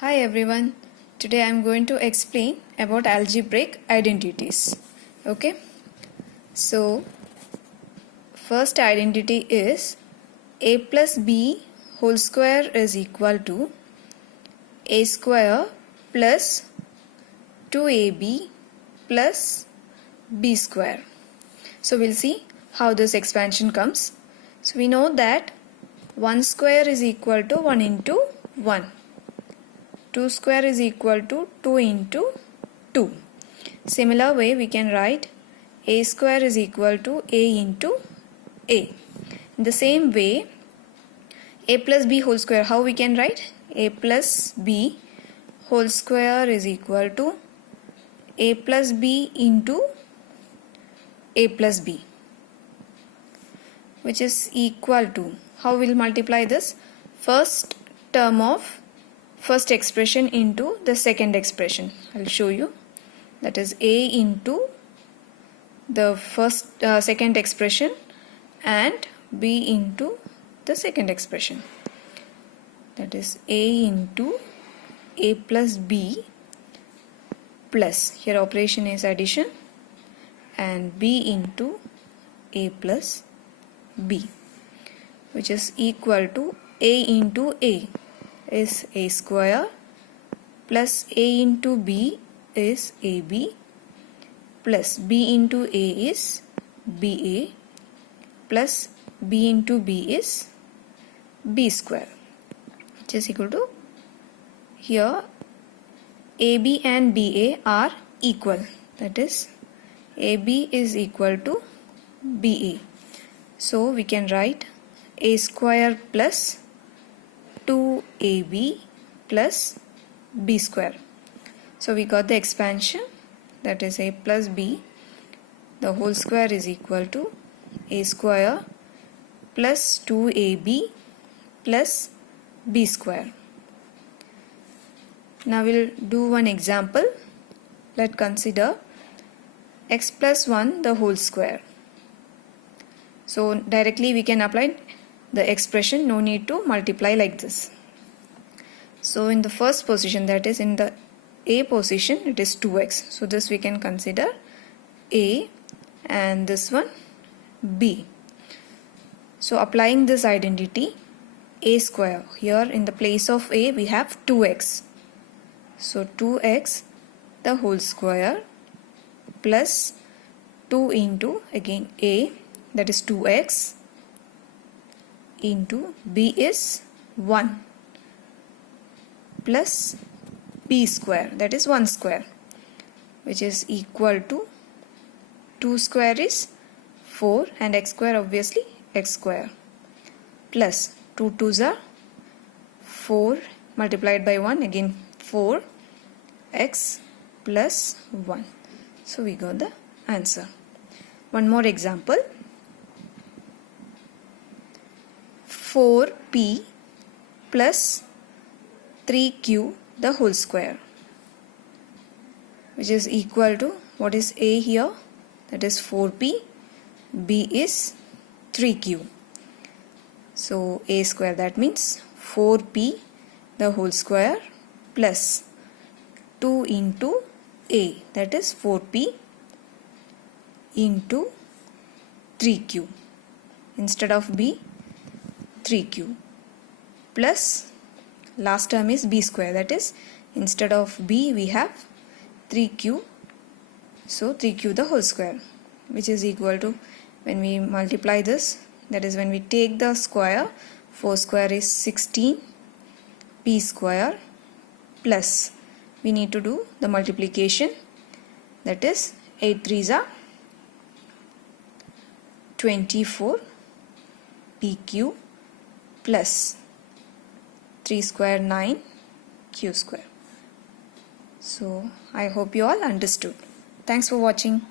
Hi everyone, today I am going to explain about algebraic identities. Okay, so first identity is a plus b whole square is equal to a square plus 2ab plus b square. So we'll see how this expansion comes. So we know that 1 square is equal to 1 into 1. 2 square is equal to 2 into 2. Similar way we can write a square is equal to a into a. In the same way a plus b whole square, how we can write? A plus b whole square is equal to a plus b into a plus b, which is equal to, how we'll multiply this? First term of first expression into the second expression. I'll show you. That is a into the second expression and b into the second expression. That is a into a plus b plus, here operation is addition, and b into a plus b, which is equal to a into a is a square plus a into b is ab plus b into a is ba plus b into b is b square, which is equal to, here ab and ba are equal, that is ab is equal to ba. So we can write a square plus 2ab plus b square. So we got the expansion, that is a plus b the whole square is equal to a square plus 2ab plus b square. Now we'll do one example. Let's consider x plus 1 the whole square. So directly we can apply the expression, no need to multiply like this. So in the first position, that is in the a position, it is 2x. So this we can consider a and this one b. So applying this identity, a square, here in the place of a we have 2x. So 2x the whole square plus 2 into again a, that is 2x, into b is 1 plus b square, that is 1 square, which is equal to 2 square is 4 and x square obviously x square, plus 2 2s are 4 multiplied by 1 again 4 x plus 1. So we got the answer. One more example. 4p plus 3q the whole square, which is equal to, what is a here? That is 4p, b is 3q. So a square, that means 4p the whole square plus 2 into a, that is 4p into 3q, instead of b 3q, plus last term is b square, that is instead of b we have 3q, so 3q the whole square, which is equal to, when we multiply this, that is when we take the square, 4 square is 16 p square, plus we need to do the multiplication, that is 8 3s are 24 pq plus 3 square 9 q square. So I hope you all understood. Thanks for watching.